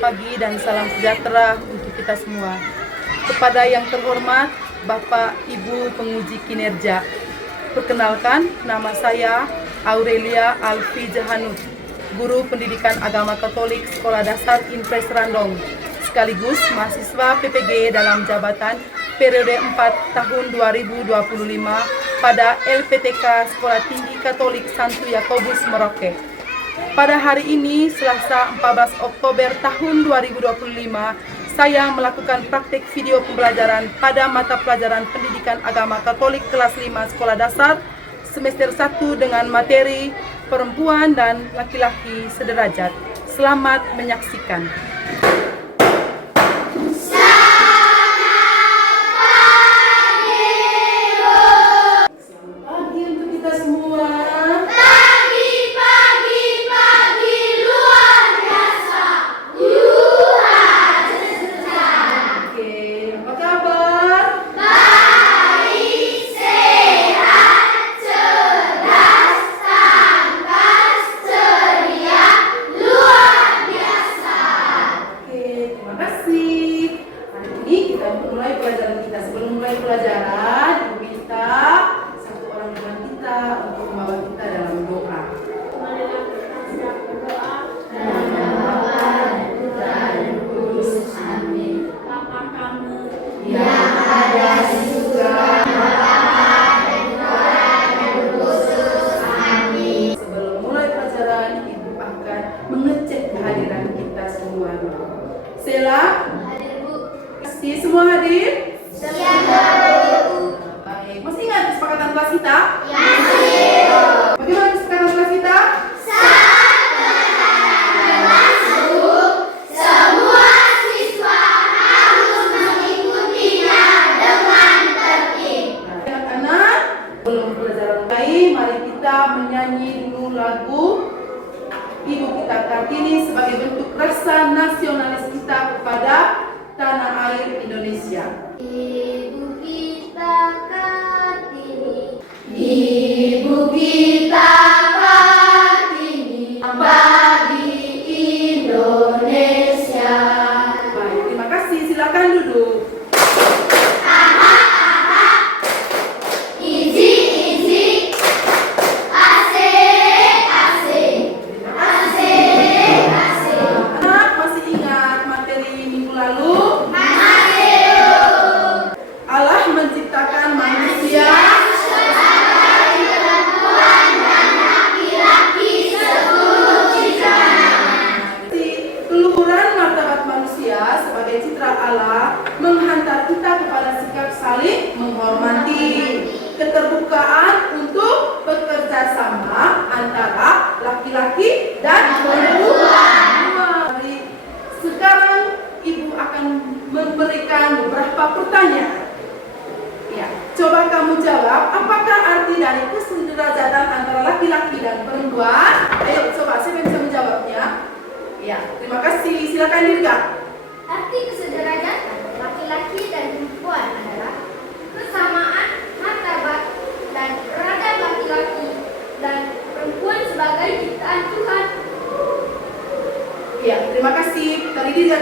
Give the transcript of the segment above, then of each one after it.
pagi dan salam sejahtera untuk kita semua. Kepada yang terhormat Bapak Ibu penguji kinerja, perkenalkan nama saya Aurelia Alfi Jahanut, Guru Pendidikan Agama Katolik Sekolah Dasar Impres Randong, sekaligus mahasiswa PPG dalam jabatan periode 4 tahun 2025 pada LPTK Sekolah Tinggi Katolik Santo Yakobus Merauke. Pada hari ini, Selasa 14 Oktober tahun 2025, saya melakukan praktik video pembelajaran pada mata pelajaran Pendidikan Agama Katolik kelas 5 Sekolah Dasar semester 1 dengan materi perempuan dan laki-laki sederajat. Selamat menyaksikan. Sebelum mulai pelajaran, Ibu minta satu orang teman kita untuk membawa kita dalam doa. Marilah kita berdoa. Dalam Bapa dan Putra dan Kudus. Amin. Bapa kami yang ada di surga, sebelum mulai pelajaran, Ibu akan mengecek kehadiran kita semua. Sela, hadir Bu. Kasih semua hadir. Baik, masih ingat kesepakatan kelas kita? Masih. Bagaimana kesepakatan kelas kita? Termasuk semua siswa harus mengikutinya dengan tertib. Anak-anak, sebelum pelajaran mulai, mari kita menyanyi dulu lagu Ibu Kita Kartini sebagai bentuk rasa nasionalis kita kepada tanah air Indonesia. Ibu kita Kartini, Ibu kita Kartini bagi Indonesia. Baik, terima kasih. Silakan duduk. Iji, asik. Anak masih ingat materi minggu lalu? Allah menciptakan manusia keluhuran martabat manusia sebagai citra Allah menghantar kita kepada sikap saling menghormati, keterbukaan untuk bekerja sama antara laki-laki dan perempuan. Sekarang Ibu akan memberikan beberapa pertanyaan. Ya, coba kamu jawab, apakah arti dari kesederajatan antara laki-laki dan perempuan? Ayo, coba siapa yang bisa menjawabnya? Ya, terima kasih. Silakan Dirga. Arti kesederajatan laki-laki dan perempuan adalah kesamaan martabat dan peradaan laki-laki dan perempuan sebagai ciptaan Tuhan. Ya, terima kasih. Tadi Dirga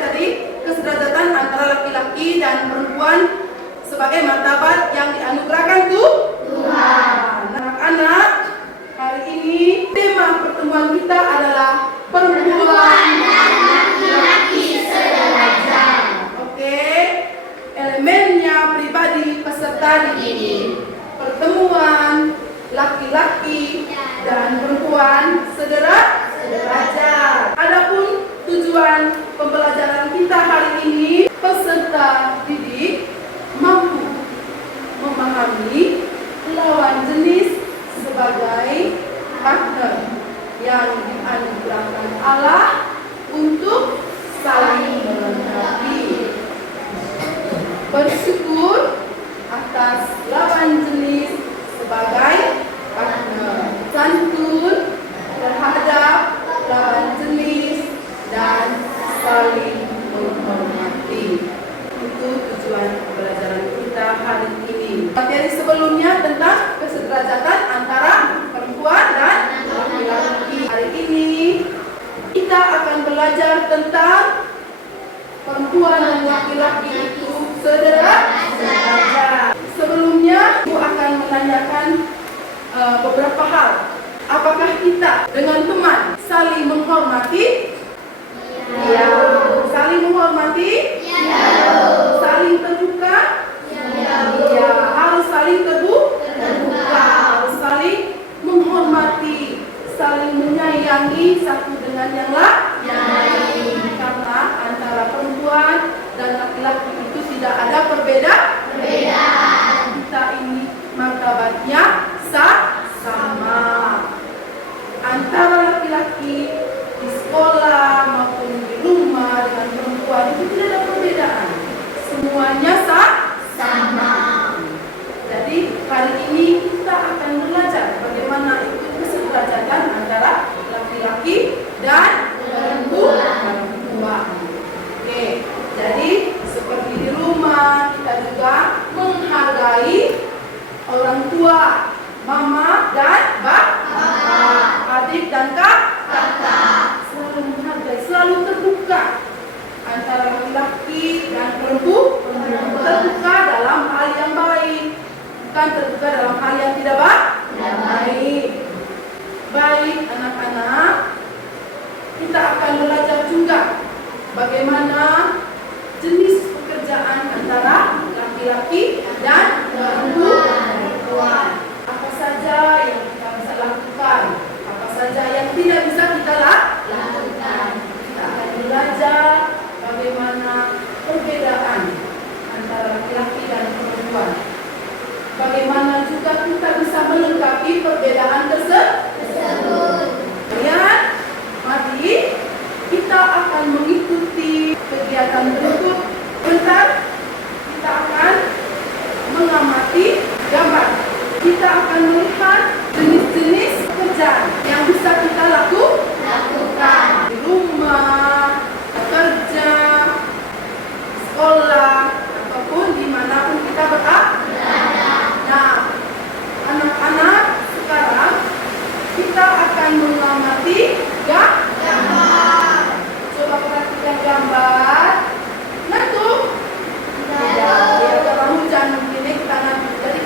kesederajatan antara laki-laki dan perempuan sebagai martabat yang dianugerahkan Tuhan. Anak-anak, hari ini tema pertemuan kita adalah perempuan dan laki-laki sederajat. Oke, elemennya pribadi peserta didik ini. Pertemuan laki-laki dan perempuan sederajat. Adapun tujuan pembelajaran kita hari ini, peserta didik mampu memahami lawan jenis sebagai partner yang dianugerahkan Allah untuk saling melengkapi. Bersyukur atas lawan jenis sebagai partner. Santun terhadap lawan jenis dan saling menghormati. Itu tujuan pembelajaran kita hari ini. Materi sebelumnya tentang kesederajatan antara perempuan dan laki-laki. Hari ini kita akan belajar tentang perempuan dan laki-laki itu sederajat. Sebelumnya, Ibu akan menanyakan beberapa hal. Apakah kita dengan teman saling menghormati? Ya. Saling menghormati? Ya. Saling terbuka? Ya. Harus saling terbuka. Harus saling menghormati, saling menyayangi satu dengan yang lain. Karena antara perempuan dan laki-laki itu tidak ada perbedaan. Kita ini martabatnya sama. Antara laki-laki di sekolah maupun di rumah dengan perempuan itu tidak ada perbedaan. Semuanya sama. Jadi hari ini kita akan belajar bagaimana itu kesederajatan antara laki-laki dan perempuan. Oke, jadi seperti di rumah kita juga menghargai orang tua, mama dan bapak, adik dan kakak. Selalu menghargai, selalu terbuka antara laki-laki dan perempuan. Terbuka dalam hal yang baik, bukan terbuka dalam hal yang tidak baik. Baik anak-anak, kita akan belajar juga bagaimana jenis pekerjaan antara laki-laki dan perempuan. Apa saja yang kita bisa lakukan, apa saja yang tidak bisa kita lakukan. Kita akan belajar bagaimana perbedaan antara laki-laki dan perempuan. Bagaimana juga kita bisa melengkapi perbedaan tersebut. Kemudian, mari kita akan mengikuti kegiatan berikut. Bentar, kita akan mengamati gambar. Kita akan melihat jenis-jenis pekerjaan yang bisa kita lakukan di rumah, kerja, sekolah, ataupun dimanapun kita berada. Nah, anak-anak, sekarang kita akan mengamati gambar. Coba perhatikan gambar. Nah tuh, ya, biar kalau hujan begini tangan. Jadi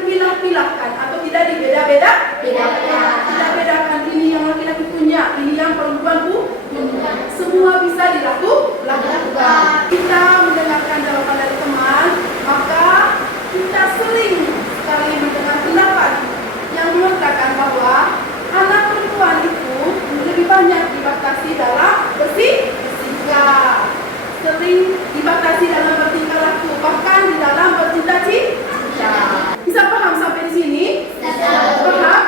dipilah-pilahkan atau tidak dibeda-bedakan. Tidak bedakan ini yang laki-laki punya, ini yang perempuan punya. Semua bisa dilakukan. Kita mendengarkan jawaban dari teman, maka kita sering sekali mendengar pendapat yang mengatakan bahwa anak perempuan itu lebih banyak dibatasi dalam bersikap, sering dibatasi dalam bertingkah laku, bahkan di dalam bercita-cita. Bisa paham sampai di sini? Paham?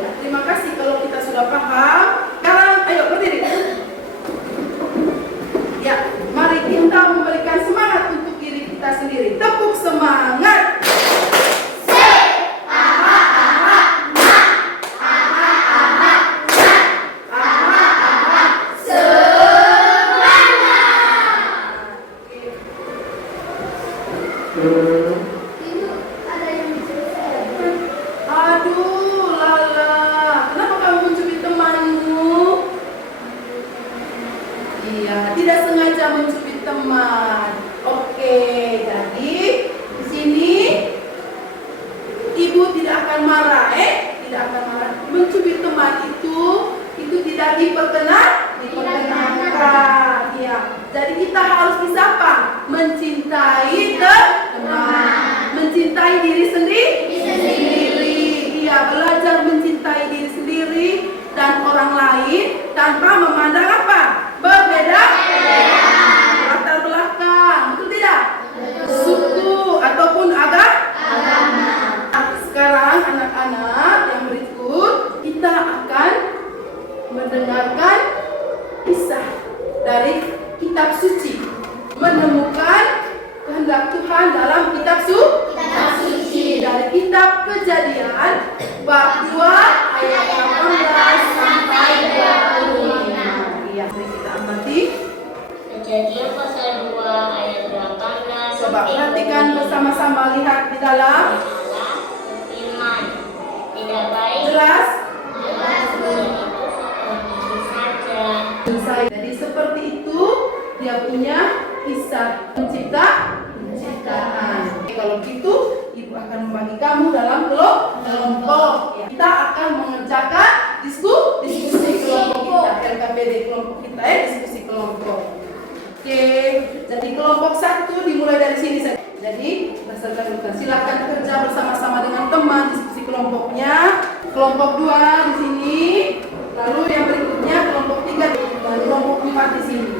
Ya, terima kasih kalau kita sudah paham. Sekarang ayo berdiri. Ya, mari kita memberikan semangat untuk diri kita sendiri. Tepuk semangat. Aduh, Lala, kenapa kamu mencubit temanmu? Iya, tidak sengaja mencubit teman. Oke, jadi di sini ibu tidak akan marah, tidak akan marah. Mencubit teman itu tidak diperkenankan. Iya, jadi kita harus bisa apa? Mencintai teman, mencintai diri sendiri. Iya, belajar mencintai diri sendiri dan orang lain tanpa memandang apa? Berbeda. Latar belakang, betul tidak? Suku ataupun agama. Sekarang anak-anak yang berikut kita akan mendengarkan kisah dari kitab suci, menemukan kehendak Tuhan dalam kitab suci dari kitab Kejadian bab 2 ayat 18 sampai 25. Iya, mari kita amati. Kejadian pasal 2 ayat 18. Coba perhatikan bersama-sama, lihat di dalam. Firman, tidak baik. Jelas? Saja. Jadi seperti itu dia punya kisah penciptaan. Kalau gitu, ibu akan membagi kamu dalam kelompok. Kita akan mengerjakan diskusi kelompok kita, LKPD kelompok kita, diskusi kelompok. Oke, jadi kelompok 1 dimulai dari sini saja. Jadi silakan kerja bersama-sama dengan teman diskusi kelompoknya. Kelompok 2 di sini, lalu yang berikutnya kelompok 3 dan kelompok 4 di sini.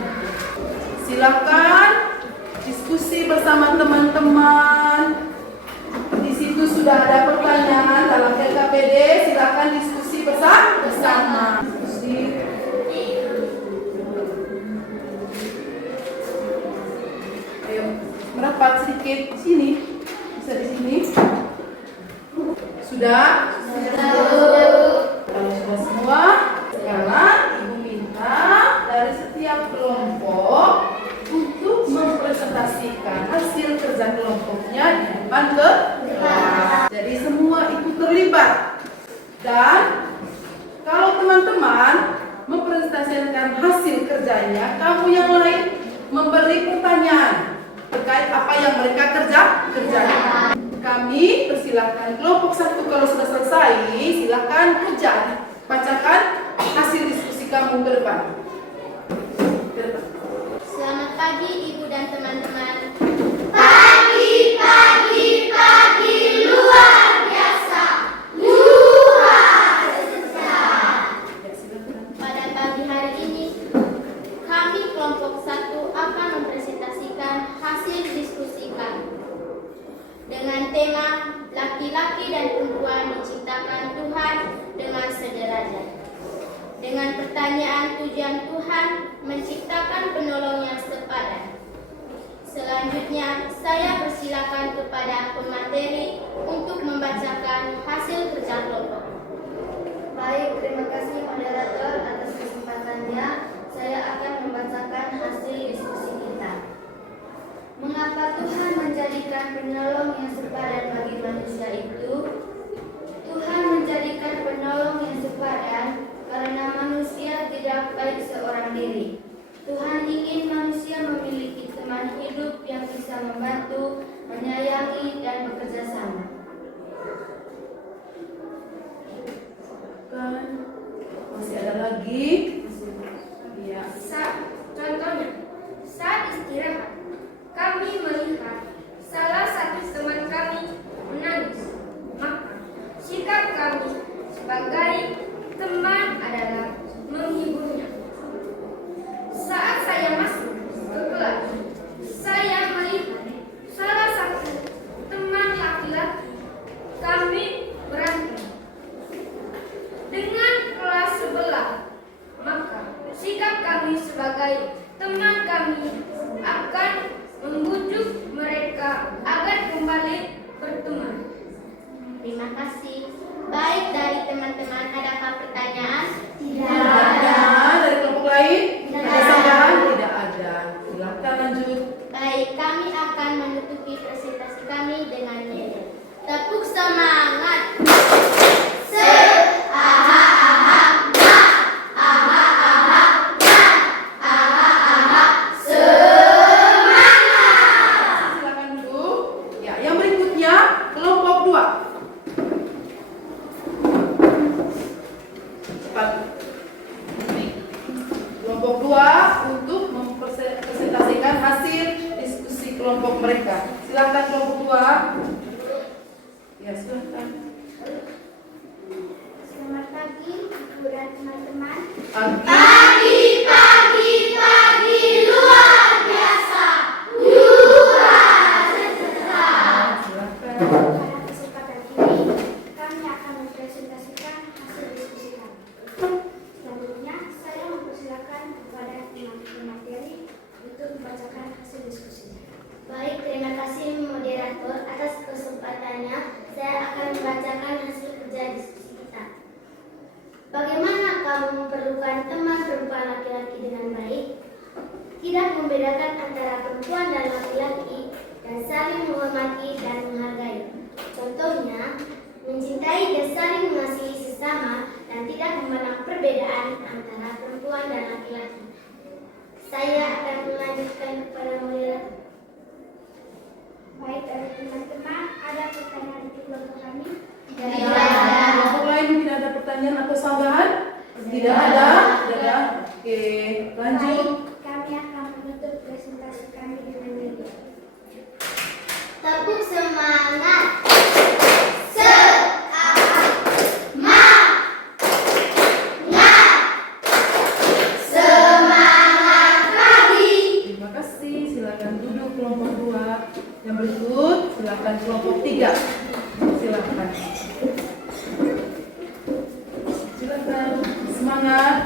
Silakan diskusi bersama teman-teman. Di situ sudah ada pertanyaan dalam LKPD, silakan diskusi bersama. Diskusi. Ayo, merapat sedikit di sini. Bisa di sini. Sudah? Kalau sudah semua, sekarang ibu minta dari setiap kelompok untuk mempresentasikan hasil kerja kelompoknya di depan kelas. Jadi semua itu terlibat. Dan kalau teman-teman mempresentasikan hasil kerjanya, kamu yang lain memberi pertanyaan terkait apa yang mereka kerjakan. Kami persilakan kelompok 1 kalau sudah selesai, silakan kerja. Bacakan hasil diskusi kamu ke depan. Selamat pagi Ibu dan teman-teman. Pagi luar biasa, luar biasa. Pada pagi hari ini, kami kelompok 1 akan mempresentasikan hasil diskusi kami dengan tema laki-laki dan perempuan diciptakan Tuhan dengan sederajat. Dengan pertanyaan tujuan Tuhan menciptakan penolong yang sepadan. Selanjutnya, saya persilakan kepada pemateri untuk membacakan hasil kerja kelompok. Baik, terima kasih moderator atas kesempatannya. Saya akan membacakan hasil diskusi kita. Mengapa Tuhan menjadikan penolong yang sepadan bagi manusia itu? Tuhan menjadikan penolong yang sepadan karena manusia tidak baik seorang diri. Tuhan ingin manusia memiliki teman hidup yang bisa membantu, menyayangi, dan bekerja sama. pertemuan. Terima kasih. Baik, dari teman-teman adakah pertanyaan? Tidak ada. Dari kelompok lain? Ada tambahan? Tidak ada. Silakan lanjut. Baik, kami akan menutupi presentasi kami dengan nyanyi. Tepuk semangat. Silakan duduk. Ya, yang berikutnya kelompok 2. Cepat. Kelompok 2 untuk mempresentasikan hasil diskusi kelompok mereka. Silakan kelompok 2. Ya, silakan. Selamat pagi, Ibu dan teman-teman. Pagi. Silakan. Pada kesempatan ini, kami akan mempresentasikan hasil diskusi kami. Selanjutnya, saya mempersilakan kepada teman-teman materi untuk membacakan hasil diskusinya. Baik, terima kasih moderator atas kesempatannya. Saya akan membacakan hasil kerja diskusi kita. Bagaimana kamu memperlukan teman perempuan laki-laki dengan baik? Tidak membedakan antara perempuan dan laki-laki dan saling menghormati dan menghargai. Contohnya, mencintai dan saling mengasihi sesama dan tidak memandang perbedaan antara perempuan dan laki-laki. Saya akan melanjutkan kepada moderator. Baik, dari teman-teman, ada pertanyaan untuk kelompok kami? Kelompok lain tidak ada pertanyaan atau sanggahan? Tidak ada. Tidak ada. Oke, lanjut. Baik, kami akan menutup presentasi kami dengan nyanyi. Tepuk semangat. Terima kasih. Silakan duduk kelompok 2. Yang berikut, silakan kelompok 3. Silakan. Silakan. Semangat.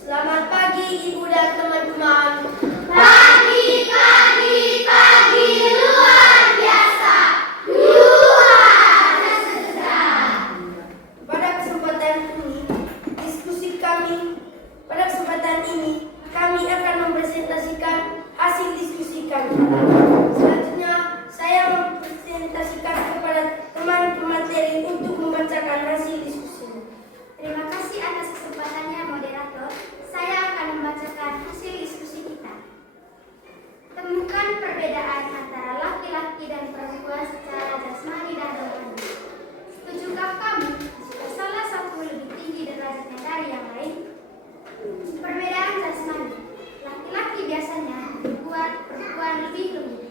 Selamat pagi Ibu dan teman-teman. Pada kesempatan ini kami akan mempresentasikan hasil diskusi kami. Selanjutnya saya mempresentasikan kepada teman pemateri untuk membacakan hasil diskusinya. Terima kasih atas kesempatannya, moderator. Saya akan membacakan hasil diskusi kita. Temukan perbedaan antara laki-laki dan perempuan secara jasmani dan rohani. Setujukah kamu jika salah satu lebih tinggi derajatnya dari yang lain? Perbedaan jasmani. Laki-laki biasanya membuat perempuan lebih lembut.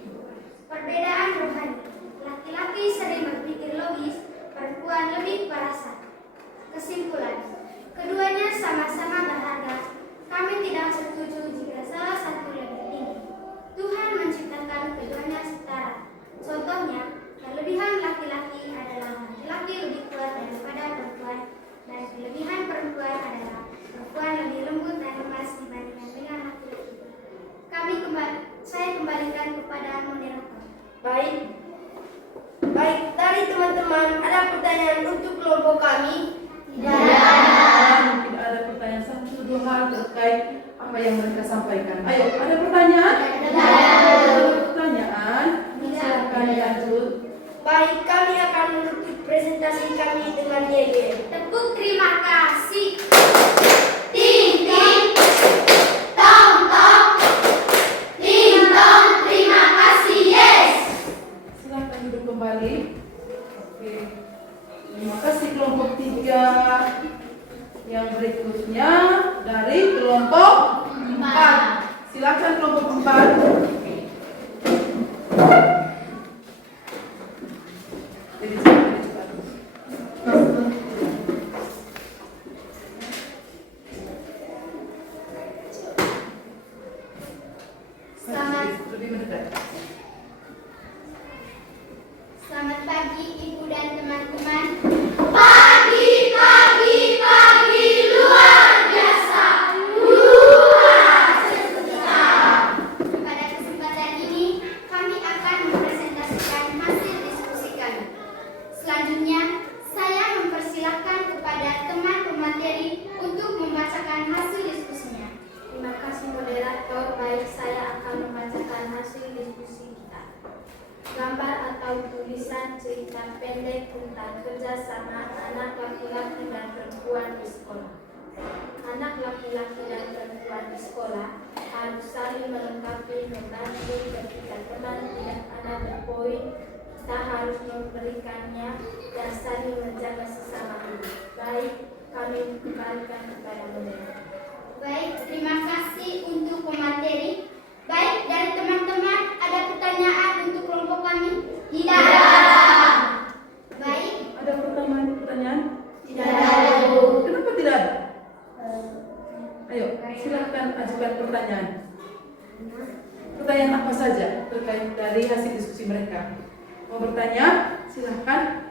Perbedaan rohani. Laki-laki sering berpikir logis, perempuan lebih parasat. Kesimpulan, keduanya sama-sama berharga. Kami tidak setuju jika salah satu lebih tinggi. Tuhan menciptakan keduanya setara. Contohnya, kelebihan laki-laki adalah laki-laki lebih kuat daripada perempuan, dan kelebihan perempuan adalah perempuan lebih lembut dan lemas dibandingkan dengan laki-laki. Saya kembalikan kepada moderator. Baik, dari teman-teman ada pertanyaan untuk kelompok kami? Mungkin ada pertanyaan satu dua hal terkait apa yang mereka sampaikan. Ayo, ada pertanyaan? Ada pertanyaan? Silakan lanjut. Baik, kami akan menutup presentasi kami dengan yel-yel. Tepuk terima kasih. Ting ting, tong tong, ting tong, terima kasih, yes. Silakan duduk kembali. Oke. Terima kasih kelompok 3. Yang berikutnya dari kelompok 4. Silakan kelompok 4. Jadi cepat. Lebih mendekat. Selamat pagi Ibu dan teman-teman. Pagi, pagi, pagi. moderator, baik saya akan membacakan hasil diskusi kita. Gambar atau tulisan cerita pendek tentang kerjasama anak laki-laki dan perempuan di sekolah. Anak laki-laki dan perempuan di sekolah harus saling melengkapi, membantu ketika teman tidak ada berpoin. Kita harus memberikannya dan saling menjaga sesama ini. Baik, kami kembalikan kepada moderator. Baik, terima kasih untuk pemateri. Baik, dari teman-teman ada pertanyaan untuk kelompok kami? Tidak ada. Baik. Ada pertanyaan? Tidak ada. Kenapa tidak ada? Ayo, silakan ajukan pertanyaan. Pertanyaan apa saja terkait dari hasil diskusi mereka? Mau bertanya? Silakan.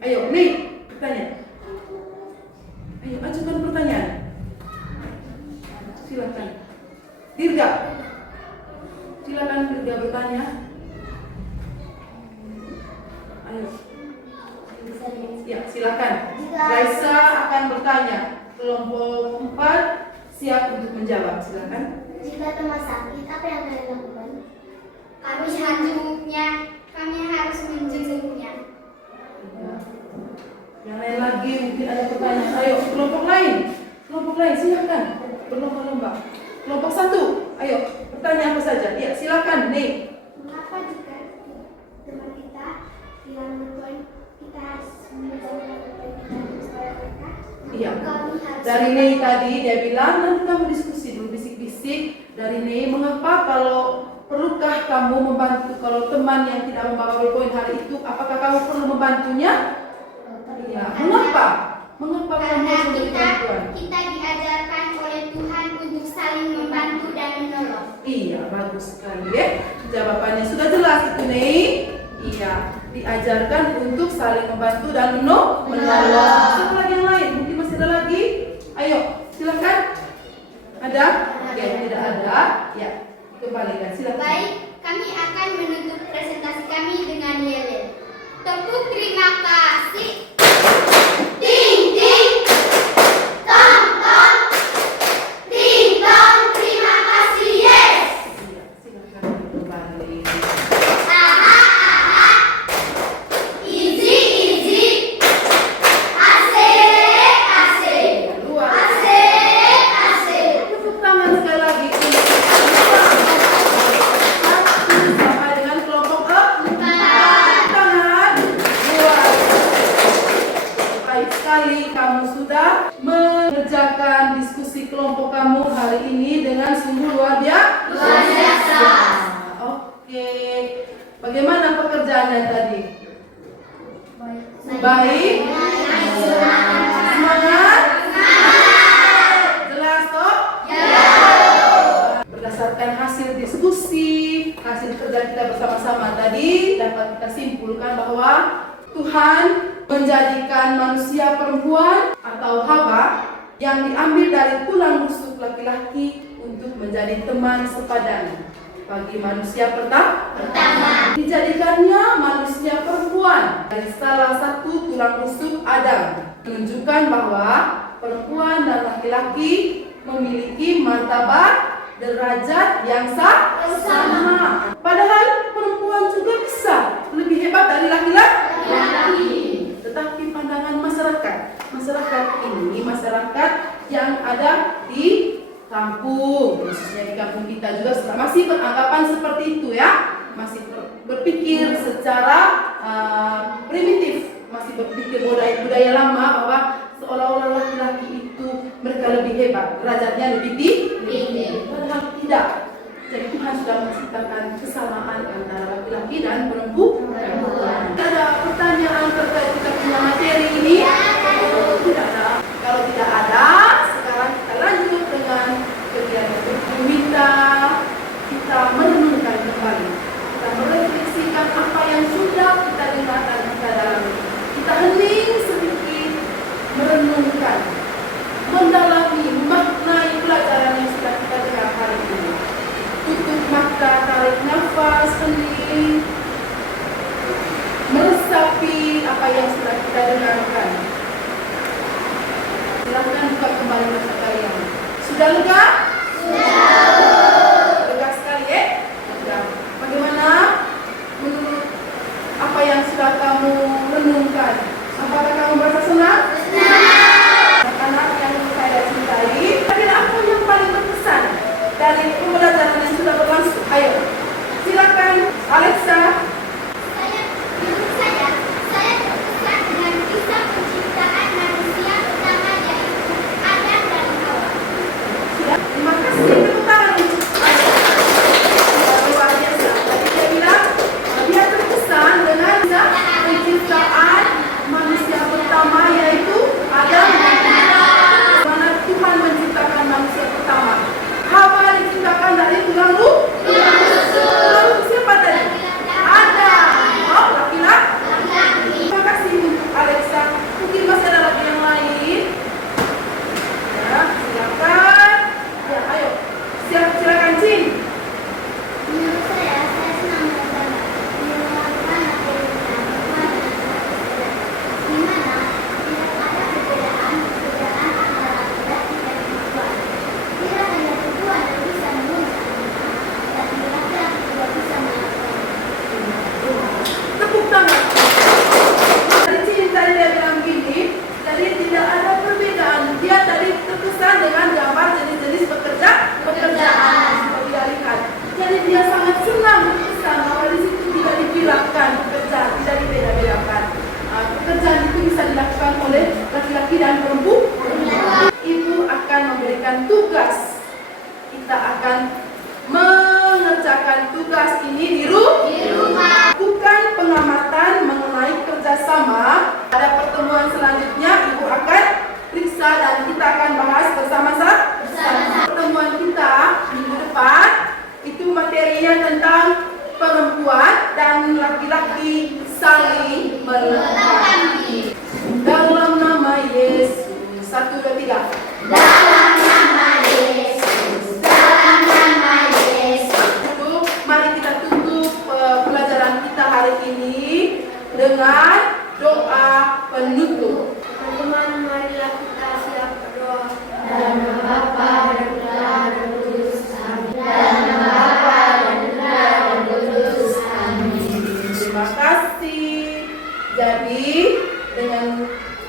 Ayo, nih, bertanya. Ayo, ajukan pertanyaan. Silakan. Dirga. Silakan Dirga bertanya. Ayo. Ya, silakan. Raisa akan bertanya. Kelompok 4 siap untuk menjawab. Silakan. Jika teman sakit, apa yang kalian lakukan? Kami harus menjenguknya. Yang lain lagi mungkin ada pertanyaan. Ayo, kelompok lain. Kelompok lain silakan. Berlomba-lomba. Kelompok 1. Ayo, bertanya apa saja. Ya, silakan. Nih. Mengapa jika teman kita hilang berpoin, kita harus menjaga kepentingan supaya mereka? Iya. Kami harus Dari Nei tadi dia bilang nanti kamu diskusi dulu bisik-bisik. Dari Nei, mengapa perlukah kamu membantu kalau teman yang tidak membawa berpoin hari itu, apakah kamu perlu membantunya? Iya. Mengapa? Mengapa kamu Karena harus memberi bantuan? kita diajarkan oleh Tuhan untuk saling membantu dan menolong. Iya, bagus sekali ya. Jawabannya sudah jelas itu Nei. Iya, diajarkan untuk saling membantu dan menolong. Satu lagi yang lain, mungkin masih ada lagi. Ayo, silakan. Ada? Ya, tidak ada. Ya, kembalikan. Silakan. Baik, kami akan menutup presentasi kami dengan yel-yel. Tepuk terima kasih. Ting ting. Tong tong. Ting tong. Terima kasih, yes. Iya, silakan kembali. Aha aha. Easy easy. Asik asik. Luar. Asik asik. Tepuk tangan sekali lagi. Sama dengan kelompok 4. Tangan. Luar. Baik sekali, kamu sudah mengerjakan diskusi kelompok kamu hari ini dengan sungguh luar biasa. Oke. Bagaimana pekerjaannya tadi? Baik. Semangat. Jelas toh? Berdasarkan hasil diskusi, hasil kerja kita bersama-sama tadi dapat kita simpulkan bahwa Tuhan menjadikan manusia perempuan atau Hawa yang diambil dari tulang rusuk laki-laki untuk menjadi teman sepadan bagi manusia pertama. Dijadikannya manusia perempuan dari salah satu tulang rusuk Adam, menunjukkan bahwa perempuan dan laki-laki memiliki martabat derajat yang sama. Padahal perempuan juga bisa lebih hebat dari laki-laki. Tetapi pandangan masyarakat ini masyarakat yang ada di kampung, khususnya di kampung kita juga masih beranggapan seperti itu ya, masih berpikir secara primitif, masih berpikir budaya lama bahwa seolah-olah laki-laki itu mereka lebih hebat, derajatnya lebih tinggi. Padahal tidak. Jadi Tuhan sudah menciptakan kesamaan antara laki-laki dan perempuan. Ada pertanyaan terkait kita punya materi ini? Tidak ada. Kalau tidak ada, sekarang kita lanjut dengan kegiatan bercerita. Kita merenungkan kembali. Kita merefleksikan apa yang sudah kita dengar dan kita dalami. Kita hening sedikit, merenungkan, mendalami, memaknai pelajaran yang sudah kita dengar hari ini. Tutup mata, tarik nafas, hening, meresapi apa yang sudah kita dengarkan. Silakan buka kembali mata kalian. Sudah lega? Sudah. akan mengerjakan tugas ini di rumah. Bukan pengamatan mengenai kerjasama. Pada pertemuan selanjutnya Ibu akan periksa dan kita akan bahas bersama-sama. Pertemuan kita minggu depan itu materinya tentang perempuan dan laki-laki saling melengkapi. Dalam nama Yesus. 1, 2, 3. Dalam nama Yesus, dalam nama Yesus. Mari kita tutup pelajaran kita hari ini dengan doa penutup. Teman-teman, marilah kita siap berdoa. Dalam nama Bapa dan Putra dan Roh Kudus. Amin. Dalam nama Bapa dan Putra dan Roh Kudus. Amin. Terima kasih. Jadi dengan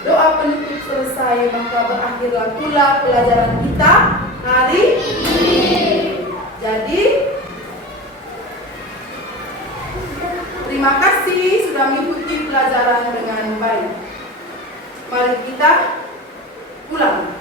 doa penutup selesai, maka berakhirlah pula pelajaran kita hari ini. Jadi terima kasih sudah mengikuti pelajaran dengan baik. Mari kita pulang.